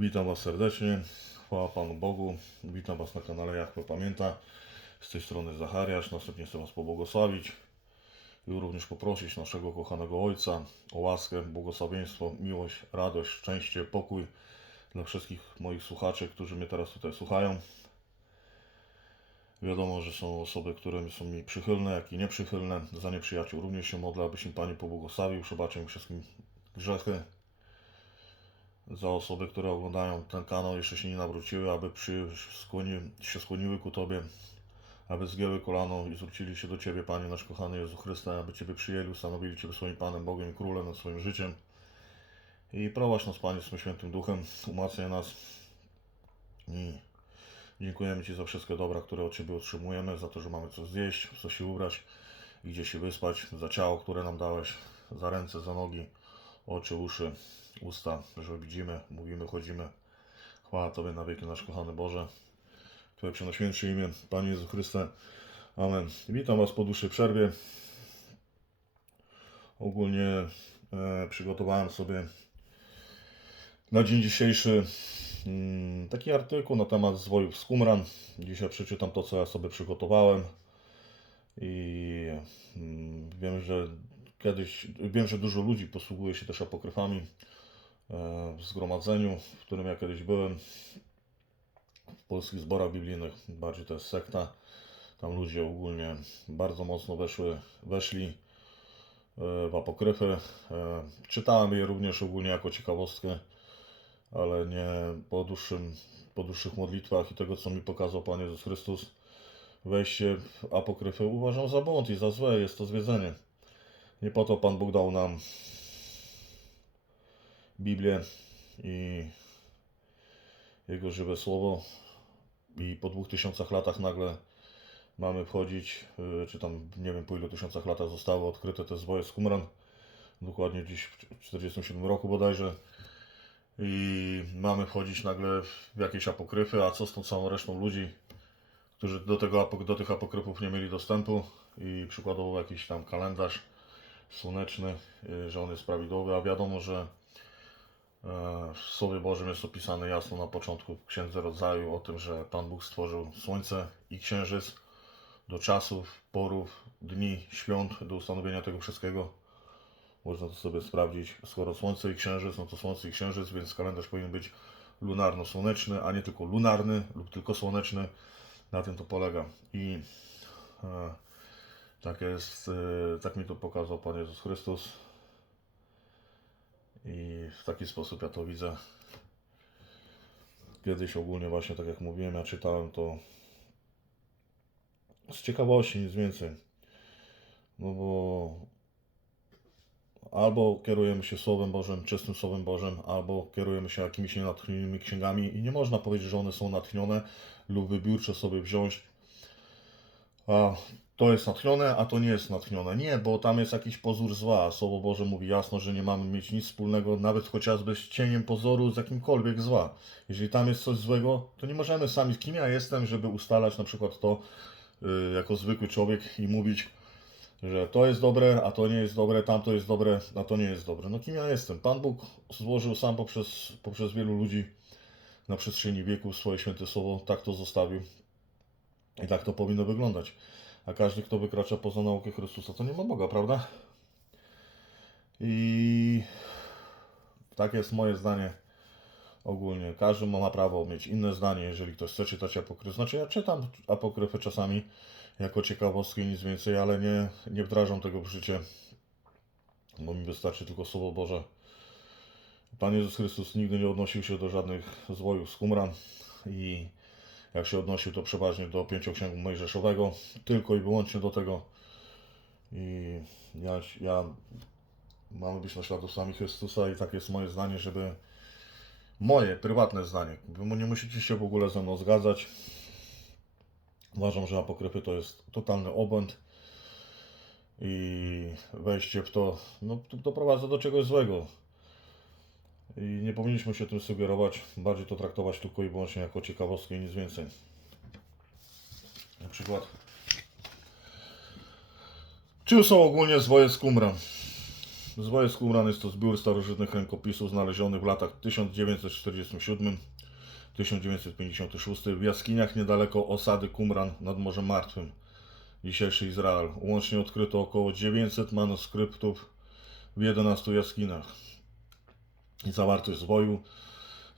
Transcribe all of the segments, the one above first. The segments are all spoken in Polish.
Witam Was serdecznie. Chwała Panu Bogu. Witam Was na kanale Jak Kto Pamięta. Z tej strony Zachariasz. Następnie chcę Was pobłogosławić i również poprosić naszego kochanego Ojca o łaskę, błogosławieństwo, miłość, radość, szczęście, pokój dla wszystkich moich słuchaczy, którzy mnie teraz tutaj słuchają. Wiadomo, że są osoby, które są mi przychylne, jak i nieprzychylne. Za nieprzyjaciół również się modlę, abyś im Panie pobłogosławił, przebaczył mi wszystkim grzechy. Za osoby, które oglądają ten kanał, jeszcze się nie nawróciły, aby przy, skłoni, się skłoniły ku Tobie, aby zgięły kolano i zwrócili się do Ciebie, Panie nasz kochany Jezu Chryste, aby Ciebie przyjęli, ustanowili Ciebie swoim Panem, Bogiem i Królem nad swoim życiem. I prowadź nas, Panie, swoim świętym duchem, umacniaj nas i Dziękujemy Ci za wszystkie dobra, które od Ciebie otrzymujemy, za to, że mamy co zjeść, co się ubrać gdzie się wyspać, za ciało, które nam dałeś, za ręce, za nogi, oczy, uszy, usta, że widzimy, mówimy, chodzimy. Chwała Tobie na wieki, nasz kochany Boże. Twoje przenajświętsze imię, Panie Jezu Chryste. Amen. Witam Was po dłuższej przerwie. Ogólnie e, przygotowałem sobie na dzień dzisiejszy mm, taki artykuł na temat zwojów z. Dzisiaj przeczytam to, co ja sobie przygotowałem. I mm, wiem, że kiedyś, wiem, że dużo ludzi posługuje się też apokryfami w zgromadzeniu, w którym ja kiedyś byłem. W polskich zborach biblijnych, bardziej to jest sekta. Tam ludzie ogólnie bardzo mocno weszły, weszli e, w apokryfy. E, Czytałem je również ogólnie jako ciekawostkę ale nie po, dłuższym, po dłuższych modlitwach i tego, co mi pokazał Pan Jezus Chrystus, wejście w apokryfę uważam za błąd i za złe, jest to zwiedzenie. Nie po to Pan Bóg dał nam Biblię i Jego żywe Słowo. I po dwóch tysiącach latach nagle mamy wchodzić, y, czy tam nie wiem po ilu tysiącach latach zostały odkryte te zwoje z Qumran, dokładnie dziś w 1947 roku bodajże, i mamy wchodzić nagle w jakieś apokryfy, a co z tą całą resztą ludzi, którzy do, tego, do tych apokryfów nie mieli dostępu. I przykładowo jakiś tam kalendarz słoneczny, y, że on jest prawidłowy, a wiadomo, że w Słowie Bożym jest opisane jasno na początku w Księdze Rodzaju o tym, że Pan Bóg stworzył słońce i księżyc do czasów, porów, dni, świąt, do ustanowienia tego wszystkiego. Można to sobie sprawdzić. Skoro Słońce i Księżyc, no to Słońce i Księżyc, więc kalendarz powinien być lunarno-słoneczny, a nie tylko lunarny lub tylko słoneczny. Na tym to polega. I e, tak jest, e, tak mi to pokazał Pan Jezus Chrystus. I w taki sposób ja to widzę. Kiedyś ogólnie właśnie, tak jak mówiłem, ja czytałem to z ciekawości, nic więcej. No bo albo kierujemy się Słowem Bożym, czystym Słowem Bożym, albo kierujemy się jakimiś nienatchnionymi księgami i nie można powiedzieć, że one są natchnione lub wybiórcze sobie wziąć. A to jest natchnione, a to nie jest natchnione. Nie, bo tam jest jakiś pozór zła. Słowo Boże mówi jasno, że nie mamy mieć nic wspólnego, nawet chociażby z cieniem pozoru, z jakimkolwiek zła. Jeżeli tam jest coś złego, to nie możemy sami, kim ja jestem, żeby ustalać na przykład to y, jako zwykły człowiek i mówić, że to jest dobre, a to nie jest dobre, tamto jest dobre, a to nie jest dobre. No kim ja jestem? Pan Bóg złożył sam poprzez, poprzez wielu ludzi na przestrzeni wieków swoje święte słowo, tak to zostawił i tak to powinno wyglądać. A każdy, kto wykracza poza naukę Chrystusa, to nie ma Boga, prawda? I tak jest moje zdanie ogólnie. Każdy ma prawo mieć inne zdanie, jeżeli ktoś chce czytać apokryfy. Znaczy ja czytam apokryfy czasami jako ciekawostki, nic więcej, ale nie, nie wdrażam tego w życie, bo mi wystarczy tylko Słowo Boże. Pan Jezus Chrystus nigdy nie odnosił się do żadnych zwojów z Qumran i jak się odnosił, to przeważnie do pięcioksięgu mojżeszowego, tylko i wyłącznie do tego. I ja, ja mamy być naśladowcami Chrystusa i tak jest moje zdanie, żeby moje prywatne zdanie, wy nie musicie się w ogóle ze mną zgadzać, Uważam, że apokryfy to jest totalny obłęd i wejście w to no, doprowadza do czegoś złego. I nie powinniśmy się tym sugerować, bardziej to traktować tylko i wyłącznie jako ciekawostkę i nic więcej. Na przykład, czym są ogólnie zwoje z Qumran? Zwoje z Qumran jest to zbiór starożytnych rękopisów znalezionych w latach 1947-1956 w jaskiniach niedaleko osady Qumran nad Morzem Martwym, dzisiejszy Izrael. Łącznie odkryto około 900 manuskryptów w 11 jaskiniach. I zawartość zwoju.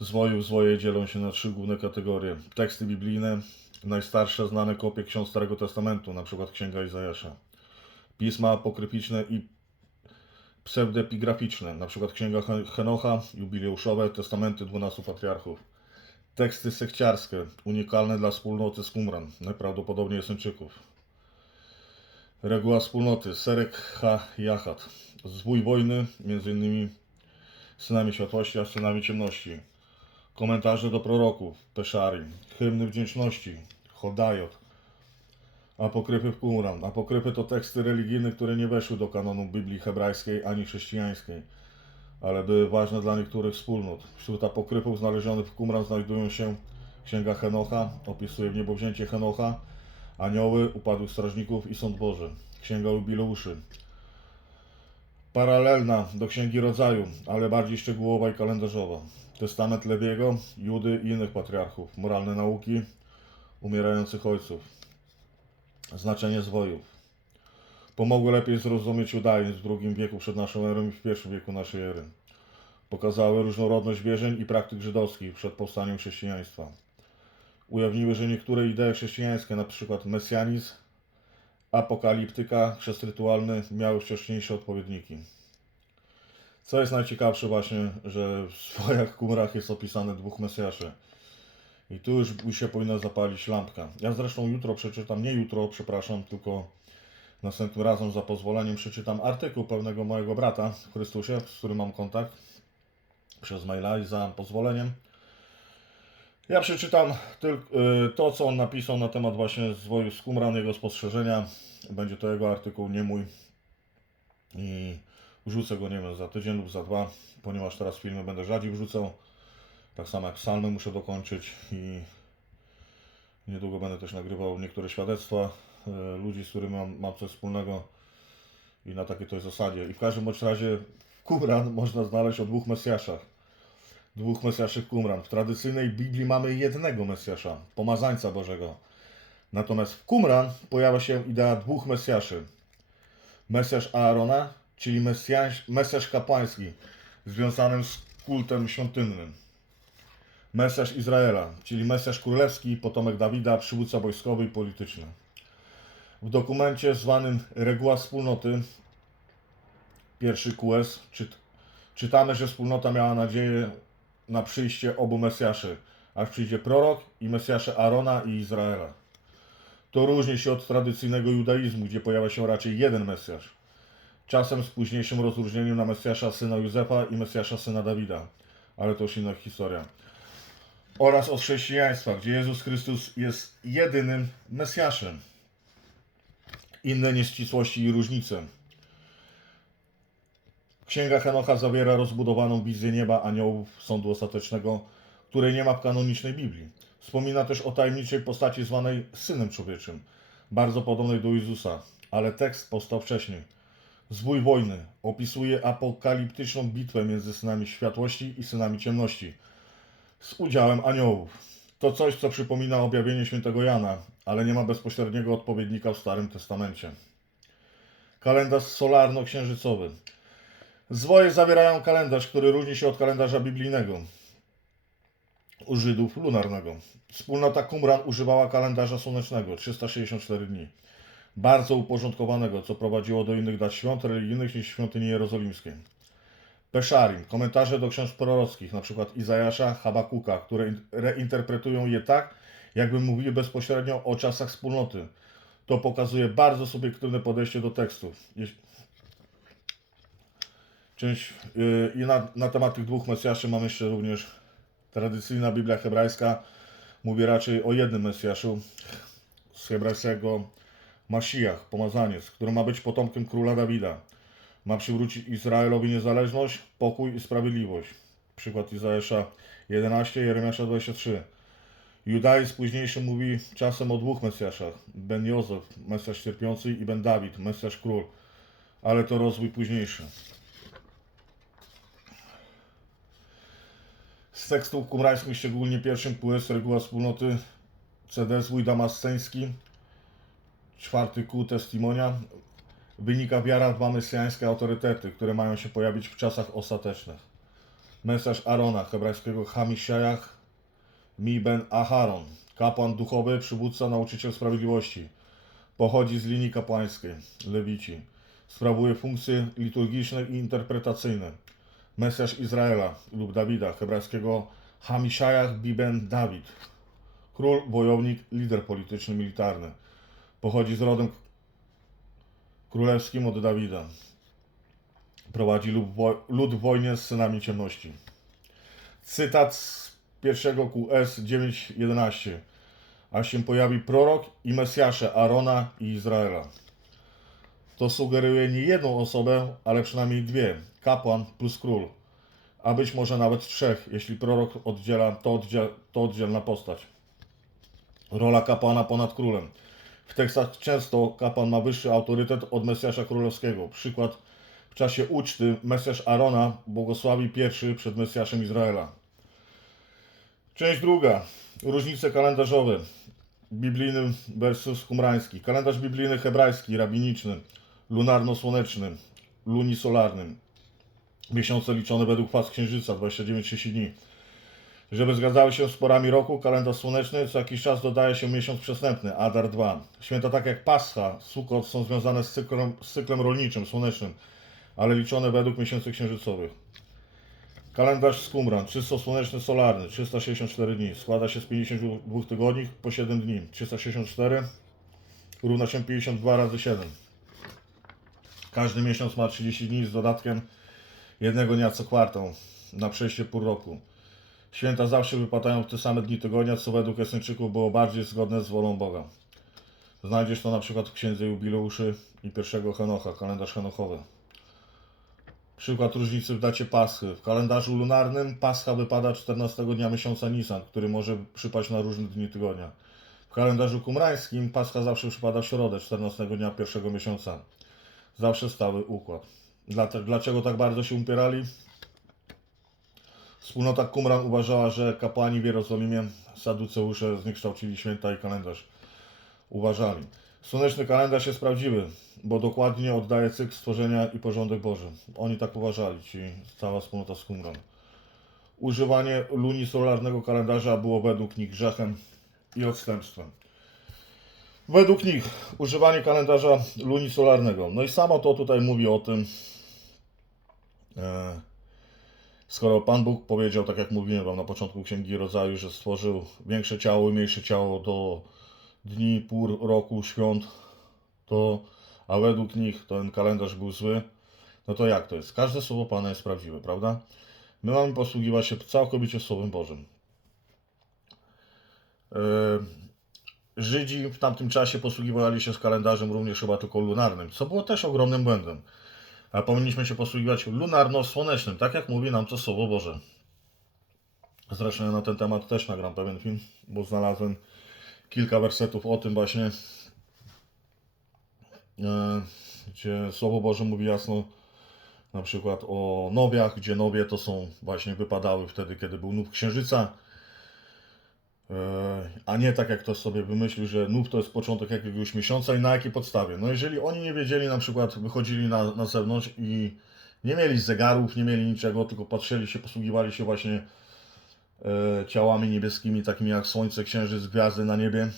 Zwoju zwoje dzielą się na trzy główne kategorie. Teksty biblijne, najstarsze znane kopie ksiąg Starego Testamentu, np. Księga Izajasza. Pisma apokryficzne i pseudepigraficzne, np. Księga Hen- Henocha, jubileuszowe, testamenty 12 patriarchów. Teksty sekciarskie, unikalne dla wspólnoty z najprawdopodobniej Eseńczyków. Reguła wspólnoty, Serek Ha Jachat. Zwój wojny, m.in. synami światłości, a synami ciemności. Komentarze do proroków, Peszari. Hymny wdzięczności, Chodajot. Apokryfy w Qumran. Apokryfy to teksty religijne, które nie weszły do kanonu Biblii hebrajskiej ani chrześcijańskiej, ale były ważne dla niektórych wspólnot. Wśród apokryfów znalezionych w Qumran znajdują się Księga Henocha, opisuje niebowzięcie Henocha, anioły, upadłych strażników i sąd Boży. Księga Jubileuszy. Paralelna do Księgi Rodzaju, ale bardziej szczegółowa i kalendarzowa. Testament Lewiego, Judy i innych patriarchów. Moralne nauki umierających ojców. Znaczenie zwojów. Pomogły lepiej zrozumieć judaizm w II wieku przed naszą erą i w I wieku naszej ery. Pokazały różnorodność wierzeń i praktyk żydowskich przed powstaniem chrześcijaństwa. Ujawniły, że niektóre idee chrześcijańskie, np. mesjanizm, apokaliptyka, chrzest rytualny, miały wcześniejsze odpowiedniki. Co jest najciekawsze właśnie, że w swojach kumrach jest opisane dwóch mesjaszy. I tu już się powinna zapalić lampka. Ja zresztą jutro przeczytam, nie jutro, przepraszam, tylko następnym razem za pozwoleniem przeczytam artykuł pewnego mojego brata w Chrystusie, z którym mam kontakt przez maila i za pozwoleniem. Ja przeczytam tylko to, co on napisał na temat właśnie zwoju z Qumran, jego spostrzeżenia. Będzie to jego artykuł, nie mój. I wrzucę go, nie wiem, za tydzień lub za dwa, ponieważ teraz filmy będę rzadziej wrzucał. Tak samo jak psalmy muszę dokończyć i niedługo będę też nagrywał niektóre świadectwa e, ludzi, z którymi mam, mam coś wspólnego i na takiej to jest zasadzie. I w każdym bądź razie Qumran można znaleźć o dwóch Mesjaszach. Dwóch Mesjaszych Qumran. W tradycyjnej Biblii mamy jednego Mesjasza, pomazańca Bożego. Natomiast w Qumran pojawia się idea dwóch Mesjaszy. Mesjasz Aarona, czyli Mesjasz, Mesjasz kapłański, związanym z kultem świątynnym. Mesjasz Izraela, czyli Mesjasz królewski, potomek Dawida, przywódca wojskowy i polityczny. W dokumencie zwanym Reguła Wspólnoty, pierwszy QS, czyt, czytamy, że wspólnota miała nadzieję na przyjście obu Mesjaszy, aż przyjdzie prorok i Mesjasze Arona i Izraela. To różni się od tradycyjnego judaizmu, gdzie pojawia się raczej jeden Mesjasz. Czasem z późniejszym rozróżnieniem na Mesjasza syna Józefa i Mesjasza syna Dawida, ale to już inna historia. Oraz od chrześcijaństwa, gdzie Jezus Chrystus jest jedynym Mesjaszem. Inne nieścisłości i różnice. Księga Henocha zawiera rozbudowaną wizję nieba aniołów sądu ostatecznego, której nie ma w kanonicznej Biblii. Wspomina też o tajemniczej postaci zwanej Synem Człowieczym, bardzo podobnej do Jezusa, ale tekst powstał wcześniej. Zwój wojny opisuje apokaliptyczną bitwę między synami światłości i synami ciemności z udziałem aniołów. To coś, co przypomina objawienie świętego Jana, ale nie ma bezpośredniego odpowiednika w Starym Testamencie. Kalendarz solarno-księżycowy. Zwoje zawierają kalendarz, który różni się od kalendarza biblijnego u Żydów lunarnego. Wspólnota Qumran używała kalendarza słonecznego 364 dni. Bardzo uporządkowanego, co prowadziło do innych dat świąt religijnych niż świątyni jerozolimskiej. Peszarim, komentarze do książk prorockich, np. Izajasza, Habakuka, które in- reinterpretują je tak, jakby mówili bezpośrednio o czasach wspólnoty. To pokazuje bardzo subiektywne podejście do tekstów. Część, yy, I na, na temat tych dwóch Mesjaszy mam jeszcze również tradycyjna Biblia hebrajska mówi raczej o jednym Mesjaszu z hebrajskiego Masijach, pomazaniec, który ma być potomkiem króla Dawida. Ma przywrócić Izraelowi niezależność, pokój i sprawiedliwość. Przykład Izajasza 11, Jeremiasza 23. Judaizm późniejszy mówi czasem o dwóch Mesjaszach. Ben Józef, Mesjasz cierpiący i Ben Dawid, Mesjasz król. Ale to rozwój późniejszy. Z tekstów kumrańskich, szczególnie pierwszym QS, reguła wspólnoty CD, zwój damasceński, czwarty Q testimonia, wynika wiara w dwa autorytety, które mają się pojawić w czasach ostatecznych. Mesjasz Arona, hebrajskiego Hamisjach, Mi ben Aharon, kapłan duchowy, przywódca, nauczyciel sprawiedliwości. Pochodzi z linii kapłańskiej, Lewici. Sprawuje funkcje liturgiczne i interpretacyjne. Mesjasz Izraela lub Dawida, hebrajskiego Hamisjach Biben Dawid. Król, wojownik, lider polityczny, militarny. Pochodzi z rodem królewskim od Dawida. Prowadzi lud w wojnie z synami ciemności. Cytat z pierwszego QS 9.11. A się pojawi prorok i Mesjasze Arona i Izraela. To sugeruje nie jedną osobę, ale przynajmniej dwie. Kapłan plus król. A być może nawet trzech, jeśli prorok oddziela, to, oddziel, to oddzielna postać. Rola kapłana ponad królem. W tekstach często kapłan ma wyższy autorytet od Mesjasza Królewskiego. Przykład w czasie uczty Mesjasz Arona błogosławi pierwszy przed Mesjaszem Izraela. Część druga. Różnice kalendarzowe. Biblijny versus kumrański. Kalendarz biblijny hebrajski, rabiniczny, lunarno-słoneczny, lunisolarny. Miesiące liczone według faz księżyca, 29-30 dni. Żeby zgadzały się z porami roku, kalendarz słoneczny co jakiś czas dodaje się miesiąc przestępny, Adar 2. Święta tak jak Pascha, Sukkot są związane z cyklem, z cyklem rolniczym, słonecznym, ale liczone według miesięcy księżycowych. Kalendarz Skumran, czysto słoneczny, solarny, 364 dni. Składa się z 52 tygodni po 7 dni. 364 równa się 52 razy 7. Każdy miesiąc ma 30 dni z dodatkiem jednego dnia co kwartał na przejście pół roku. Święta zawsze wypadają w te same dni tygodnia, co według Eseńczyków było bardziej zgodne z wolą Boga. Znajdziesz to na przykład w Księdze Jubileuszy i pierwszego Henocha, kalendarz Henochowy. Przykład różnicy w dacie Paschy. W kalendarzu lunarnym Pascha wypada 14 dnia miesiąca Nisan, który może przypaść na różne dni tygodnia. W kalendarzu kumrańskim Pascha zawsze przypada w środę, 14 dnia pierwszego miesiąca. Zawsze stały układ. Dlaczego tak bardzo się upierali? Wspólnota Qumran uważała, że kapłani w Jerozolimie, saduceusze zniekształcili święta i kalendarz. Uważali. Słoneczny kalendarz jest prawdziwy, bo dokładnie oddaje cykl stworzenia i porządek Boży. Oni tak uważali, ci cała wspólnota z Qumran. Używanie lunisolarnego kalendarza było według nich grzechem i odstępstwem. Według nich używanie kalendarza lunisolarnego. No i samo to tutaj mówi o tym, skoro Pan Bóg powiedział, tak jak mówiłem Wam na początku Księgi Rodzaju, że stworzył większe ciało i mniejsze ciało do dni, pór, roku, świąt, to, a według nich ten kalendarz był zły, no to jak to jest? Każde słowo Pana jest prawdziwe, prawda? My mamy posługiwać się całkowicie Słowem Bożym. E, Żydzi w tamtym czasie posługiwali się z kalendarzem również chyba tylko lunarnym, co było też ogromnym błędem. A powinniśmy się posługiwać lunarno-słonecznym, tak jak mówi nam to Słowo Boże. Zresztą ja na ten temat też nagram pewien film, bo znalazłem kilka wersetów o tym właśnie, e, gdzie Słowo Boże mówi jasno na przykład o nowiach, gdzie nowie to są właśnie wypadały wtedy, kiedy był nów księżyca, a nie tak jak ktoś sobie wymyślił, że nów to jest początek jakiegoś miesiąca i na jakiej podstawie. No jeżeli oni nie wiedzieli, na przykład wychodzili na, na zewnątrz i nie mieli zegarów, nie mieli niczego, tylko patrzyli się, posługiwali się właśnie e, ciałami niebieskimi, takimi jak słońce, księżyc, gwiazdy na niebie,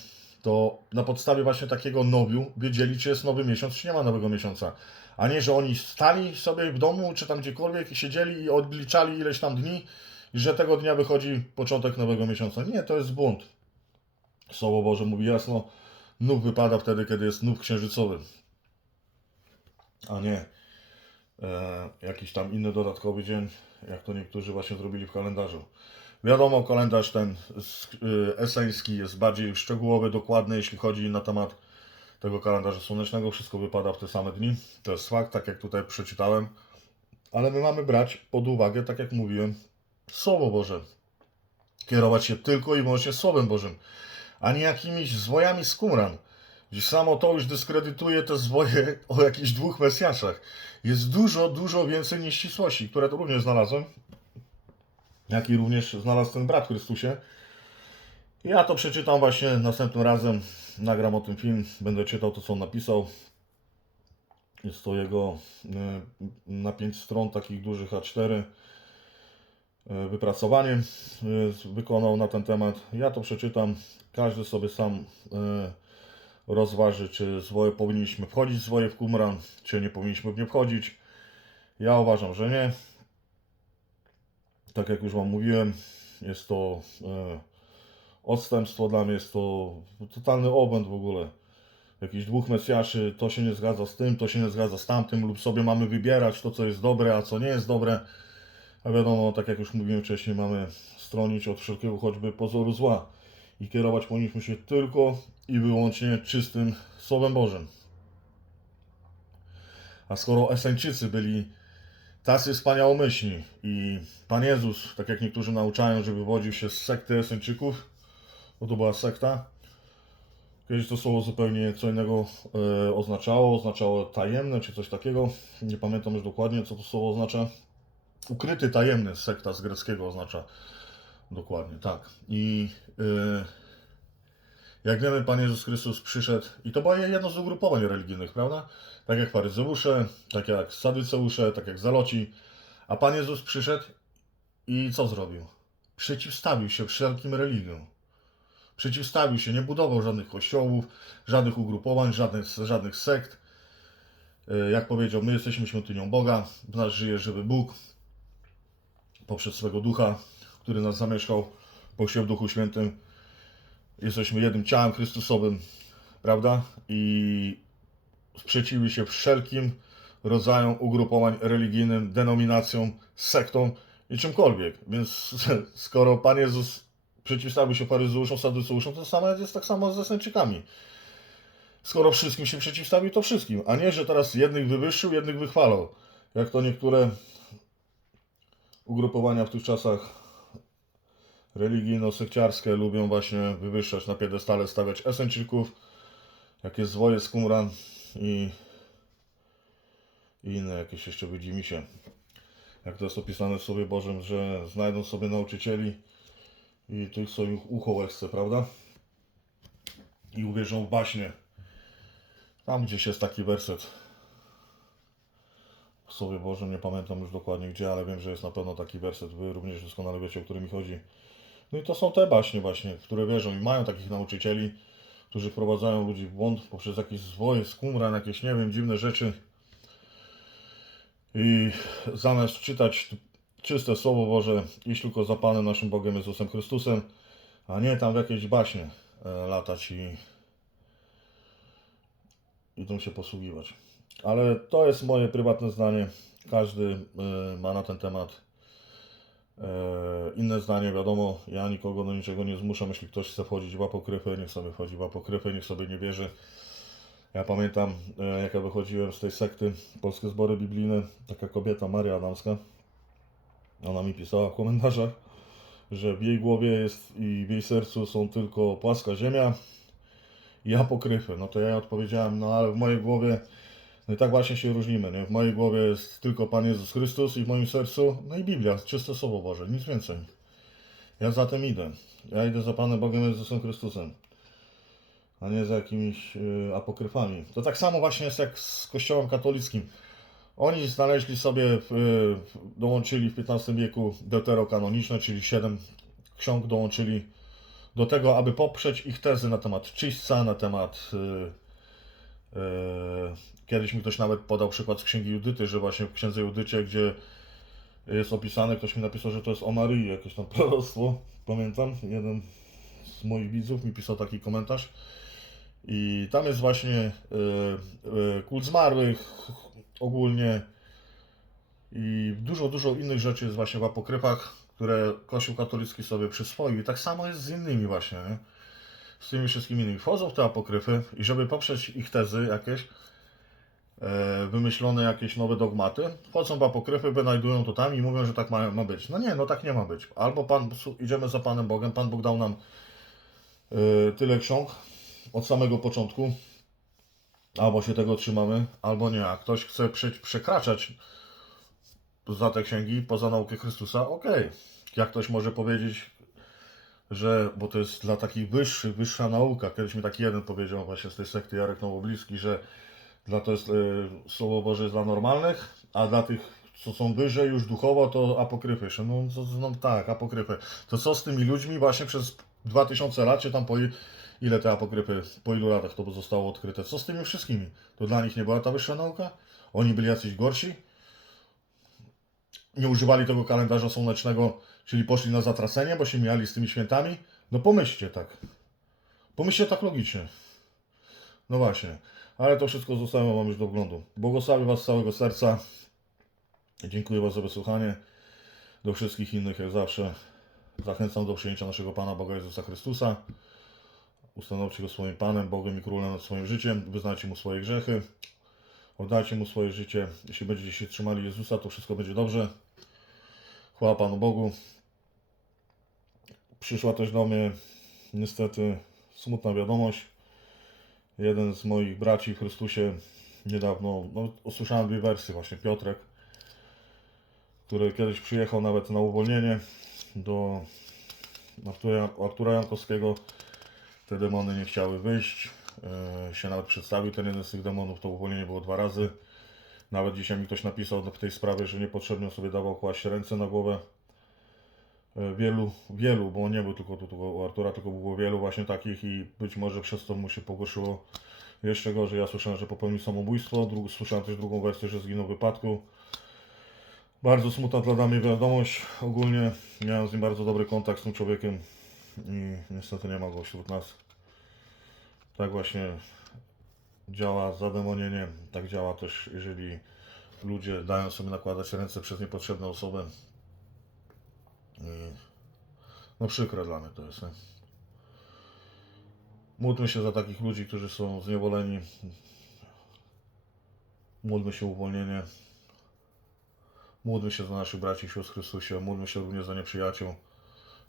to na podstawie właśnie takiego nowiu wiedzieli, czy jest nowy miesiąc, czy nie ma nowego miesiąca. A nie, że oni stali sobie w domu, czy tam gdziekolwiek i siedzieli i odliczali ileś tam dni, że tego dnia wychodzi początek nowego miesiąca. Nie, to jest błąd. Słowo Boże mówi jasno, nów wypada wtedy, kiedy jest nów księżycowy, a nie e, jakiś tam inny dodatkowy dzień, jak to niektórzy właśnie zrobili w kalendarzu. Wiadomo, kalendarz ten y, eseński jest bardziej szczegółowy, dokładny, jeśli chodzi na temat tego kalendarza słonecznego. Wszystko wypada w te same dni. To jest fakt, tak jak tutaj przeczytałem. Ale my mamy brać pod uwagę, tak jak mówiłem, Słowo Boże. Kierować się tylko i wyłącznie Słowem Bożym, a nie jakimiś zwojami z Qumran. Gdzie samo to już dyskredytuje te zwoje o jakichś dwóch Mesjaszach. Jest dużo, dużo więcej nieścisłości, które tu również znalazłem. jaki również znalazł ten brat Chrystusie. Ja to przeczytam właśnie następnym razem. Nagram o tym film, będę czytał to, co on napisał. Jest to jego e, na 5 stron, takich dużych A4 e, wypracowanie e, wykonał na ten temat. Ja to przeczytam. Każdy sobie sam e, rozważy, czy zwoje powinniśmy wchodzić zwoje w Qumran, czy nie powinniśmy w nie wchodzić. Ja uważam, że nie. Tak jak już Wam mówiłem, jest to e, odstępstwo dla mnie, jest to totalny obłęd w ogóle. Jakichś dwóch Mesjaszy, to się nie zgadza z tym, to się nie zgadza z tamtym, lub sobie mamy wybierać to, co jest dobre, a co nie jest dobre. A wiadomo, tak jak już mówiłem wcześniej, mamy stronić od wszelkiego choćby pozoru zła i kierować powinniśmy się tylko i wyłącznie czystym Słowem Bożym. A skoro Eseńczycy byli tacy wspaniałomyślni i Pan Jezus, tak jak niektórzy nauczają, że wywodził się z sekty Eseńczyków, bo to była sekta, kiedyś to słowo zupełnie co innego e, oznaczało, oznaczało tajemne czy coś takiego, nie pamiętam już dokładnie co to słowo oznacza. Ukryty, tajemny, sekta z greckiego oznacza dokładnie, tak. I e, jak wiemy, Pan Jezus Chrystus przyszedł i to było jedno z ugrupowań religijnych, prawda? Tak jak faryzeusze, tak jak sadyceusze, tak jak zaloci. A Pan Jezus przyszedł i co zrobił? Przeciwstawił się wszelkim religiom. Przeciwstawił się, nie budował żadnych kościołów, żadnych ugrupowań, żadnych, żadnych sekt. E, Jak powiedział, my jesteśmy świątynią Boga, w nas żyje żywy Bóg poprzez swego Ducha, który nas zamieszkał, pościel w Duchu Świętym jesteśmy jednym ciałem Chrystusowym, prawda? I sprzeciwił się wszelkim rodzajom ugrupowań religijnym, denominacjom, sektom i czymkolwiek. Więc skoro Pan Jezus przeciwstawił się faryzeuszom, saduceuszom, to samo jest tak samo z Eseńczykami. Skoro wszystkim się przeciwstawił, to wszystkim, a nie, że teraz jednych wywyższył, jednych wychwalał. Jak to niektóre ugrupowania w tych czasach religijno-sekciarskie lubią właśnie wywyższać na piedestale, stawiać Eseńczyków, jakie zwoje z Qumran i, i inne jakieś jeszcze widzimy się. Jak to jest opisane w Słowie Bożym, że znajdą sobie nauczycieli i tych sobie ucho łechce, prawda? I uwierzą w baśnie. Tam gdzieś jest taki werset w Bożym, nie pamiętam już dokładnie gdzie, ale wiem, że jest na pewno taki werset. Wy również doskonale wiecie, o który mi chodzi. No i to są te baśnie właśnie, które wierzą i mają takich nauczycieli, którzy wprowadzają ludzi w błąd poprzez jakieś zwoje, skumran, jakieś, nie wiem, dziwne rzeczy. I zamiast czytać czyste Słowo Boże, iść tylko za Panem naszym Bogiem Jezusem Chrystusem, a nie tam w jakieś baśnie e, latać i i tym się posługiwać. Ale to jest moje prywatne zdanie. Każdy e, ma na ten temat e, inne zdanie, wiadomo. Ja nikogo do niczego nie zmuszam. Jeśli ktoś chce wchodzić w apokryfę, niech sobie wchodzi w apokryfę, niech sobie nie wierzy. Ja pamiętam, e, jak ja wychodziłem z tej sekty Polskie Zbory Biblijne, taka kobieta, Maria Adamska, ona mi pisała w komentarzach, że w jej głowie jest i w jej sercu są tylko płaska ziemia i apokryfy. No to ja odpowiedziałem, no ale w mojej głowie, no i tak właśnie się różnimy, nie? W mojej głowie jest tylko Pan Jezus Chrystus i w moim sercu, no i Biblia, czyste Słowo Boże, nic więcej. Ja za tym idę. Ja idę za Panem Bogiem Jezusem Chrystusem, a nie za jakimiś y, apokryfami. To tak samo właśnie jest jak z Kościołem katolickim. Oni znaleźli sobie, w, dołączyli w XV wieku deuterokanoniczne, czyli siedem ksiąg dołączyli do tego, aby poprzeć ich tezy na temat czyśćca, na temat. Yy, kiedyś mi ktoś nawet podał przykład z księgi Judyty, że właśnie w księdze Judycie, gdzie jest opisane, ktoś mi napisał, że to jest o Maryi, jakieś tam proroctwo. Pamiętam, jeden z moich widzów mi pisał taki komentarz. I tam jest właśnie yy, yy, kult zmarłych ogólnie i dużo, dużo innych rzeczy jest właśnie w apokryfach, które Kościół katolicki sobie przyswoił. I tak samo jest z innymi właśnie, nie? z tymi wszystkimi innymi. Wchodzą w te apokryfy i żeby poprzeć ich tezy jakieś, e, wymyślone jakieś nowe dogmaty, wchodzą w apokryfy, wynajdują to tam i mówią, że tak ma, ma być. No nie, no tak nie ma być. Albo Pan, idziemy za Panem Bogiem, Pan Bóg dał nam e, tyle ksiąg od samego początku, albo się tego trzymamy, albo nie. A ktoś chce prze, przekraczać za te księgi, poza naukę Chrystusa, okej. jak ktoś może powiedzieć, że, bo to jest dla takich wyższych, wyższa nauka. Kiedyś mi taki jeden powiedział właśnie z tej sekty Jarek Nowobliski, że dla to jest y, Słowo Boże dla normalnych, a dla tych, co są wyżej już duchowo, to apokryfy. No, to, no tak, apokryfy. To co z tymi ludźmi właśnie przez 2000 lat, czy tam po ile te apokryfy, po ilu latach to zostało odkryte? Co z tymi wszystkimi? To dla nich nie była ta wyższa nauka? Oni byli jacyś gorsi? Nie używali tego kalendarza słonecznego, czyli poszli na zatracenie, bo się mijali z tymi świętami? No pomyślcie tak. Pomyślcie tak logicznie. No właśnie. Ale to wszystko zostało Wam już do oglądu. Błogosławię Was z całego serca. Dziękuję Was za wysłuchanie. Do wszystkich innych, jak zawsze, zachęcam do przyjęcia naszego Pana Boga Jezusa Chrystusa. Ustanowcie Go swoim Panem, Bogiem i Królem nad swoim życiem. Wyznajcie Mu swoje grzechy. Oddajcie Mu swoje życie. Jeśli będziecie się trzymali Jezusa, to wszystko będzie dobrze. Chwała Panu Bogu. Przyszła też do mnie niestety smutna wiadomość. Jeden z moich braci w Chrystusie niedawno, no, usłyszałem dwie wersje właśnie, Piotrek, który kiedyś przyjechał nawet na uwolnienie do Artura, Artura Jankowskiego. Te demony nie chciały wyjść. E, się nawet przedstawił ten jeden z tych demonów, to uwolnienie było dwa razy. Nawet dzisiaj mi ktoś napisał w tej sprawie, że niepotrzebnie sobie dawał kłaść ręce na głowę. E, Wielu, wielu, bo nie był tylko tu u Artura, tylko było wielu właśnie takich i być może przez to mu się pogorszyło jeszcze gorzej. Ja słyszałem, że popełnił samobójstwo, dru- słyszałem też drugą wersję, że zginął w wypadku. Bardzo smutna dla mnie wiadomość. Ogólnie miałem z nim bardzo dobry kontakt z tym człowiekiem i niestety nie ma go wśród nas. Tak właśnie działa zademonienie, tak działa też, jeżeli ludzie dają sobie nakładać ręce przez niepotrzebne osoby. I no przykre dla mnie to jest. Nie? Módlmy się za takich ludzi, którzy są zniewoleni. Módlmy się o uwolnienie. Módlmy się za naszych braci i sióstr Chrystusie. Módlmy się również za nieprzyjaciół.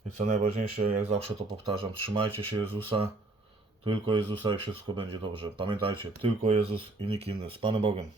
I co najważniejsze, jak zawsze to powtarzam, trzymajcie się Jezusa. Tylko Jezusa i wszystko będzie dobrze. Pamiętajcie, tylko Jezus i nikt inny. Z Panem Bogiem.